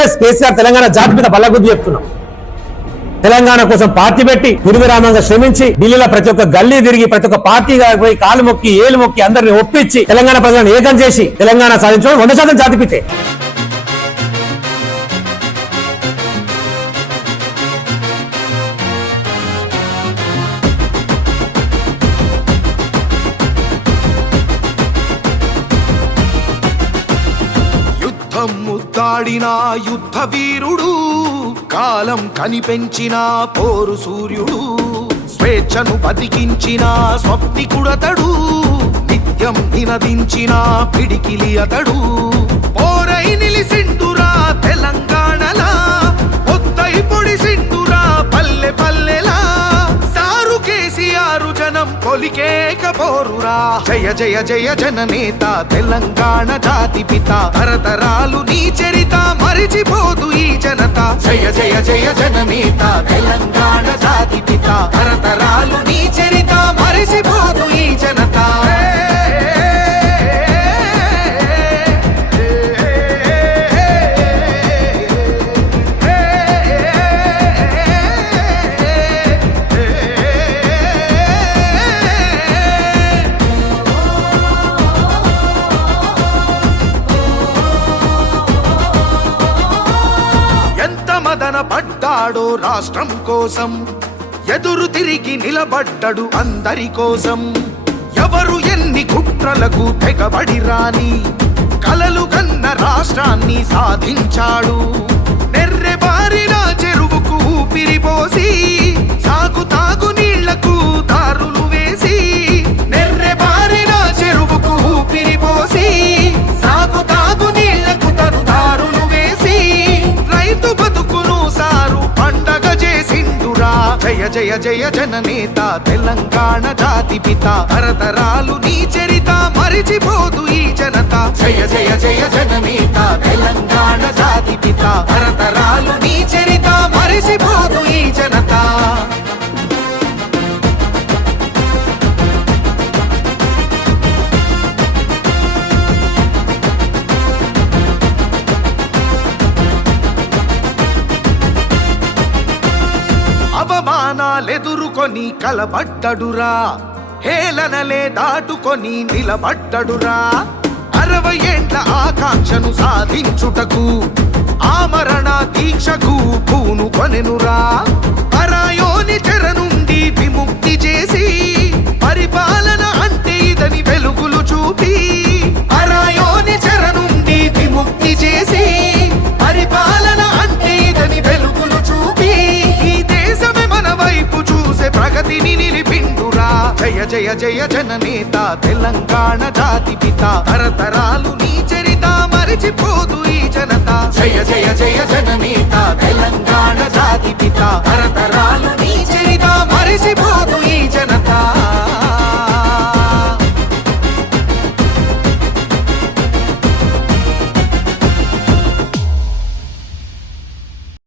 Yes KCR Telangana జాతి మీద బల్లగుద్ది చెప్తున్నాం. తెలంగాణ కోసం పార్టీ పెట్టి నిర్విరామంగా శ్రమించి ఢిల్లీలో ప్రతి ఒక్క గల్లీ తిరిగి ప్రతి ఒక్క పార్టీ పోయి కాలు మొక్కి ఏలు మొక్కి అందరిని ఒప్పించి తెలంగాణ ప్రజలను ఏకం చేసి తెలంగాణ సాధించడం 100% జాతిపితే. ముద్దాడిన యుద్ధ వీరుడు, కాలం కనిపెంచిన పోరు సూర్యుడు, స్వేచ్ఛను బతికించిన స్వప్నికుడతడు, నిత్యం నినదించిన పిడికిలి అతడు. పోరై నిలిసిండురా తెలంగాణలా, పొత్తై పొడిసిండురా పల్లె పల్లెలా, సారు కేసీఆర్ జనం కొలికేక పోరురా. జయ జయ జయ జననేత తెలంగాణ జాతి పిత, తరతరాలు నీ చరిత మరిచిపోదు ఈ జనత. జయ జయ జయ జననేత తెలంగాణ జాతి పిత, తరతరాలు నీ చరిత మరిచిపోదు ఈ జనత. పడ్డాడో రాష్ట్రం కోసం, ఎదురు తిరిగి నిలబడ్డడు అందరి కోసం. ఎవరు ఎన్ని కుట్రలకు తెగబడి రాని, కలలు కన్న రాష్ట్రాన్ని సాధించాడు. నెర్రెబారిన చెరువుకు ఊపిరిపోసి, సాగు తాగు నీళ్లకు దారులు వేసి, నెర్రెబారిన చెరువుకు ఊపిరిపోసి, సాగు తాగు నీళ్లకు దారులు వేసి, రైతు బతుకును సారు పండగ చేసిండురా. జయ జయ జయ జననేత తెలంగాణ జాతి పిత, తరతరాలు నీ చరిత మరిచిపోదు ఈ జనత. జయ జయ జయ జననేత తెలంగాణ జాతి పిత, తరతరాలు నీ చరిత మరిచిపోదు ఈ జనత. అవమానాలెదురుకొని కలబడ్డడురా, హేళనలే దాటుకొని నిలబడ్డడురా. 60 ఏండ్ల ఆకాంక్షను సాధించుటకు, ఆమరణ దీక్షకు పూను కొనెనురా. పరాయోని చెర నుండి విముక్తి చేసి, పరిపాలన అంటే ఇదని వెలుగులు చూపి, పరాయోని చెర నుండి విముక్తి చేసి, పరిపాలన అంటే ఇదని వెలుగులు చూపి, ఈ దేశమే మన వైపు చూసే ప్రగతిని నిలిపిండురా. జయ జయ జయ జననేత తెలంగాణ జాతి పిత, తరతరాలు నీ చరిత మరిచిపోదు ఈ జనత. జయ జయ జయ జననేత తెలంగాణ జాతి పిత, తరతరాలు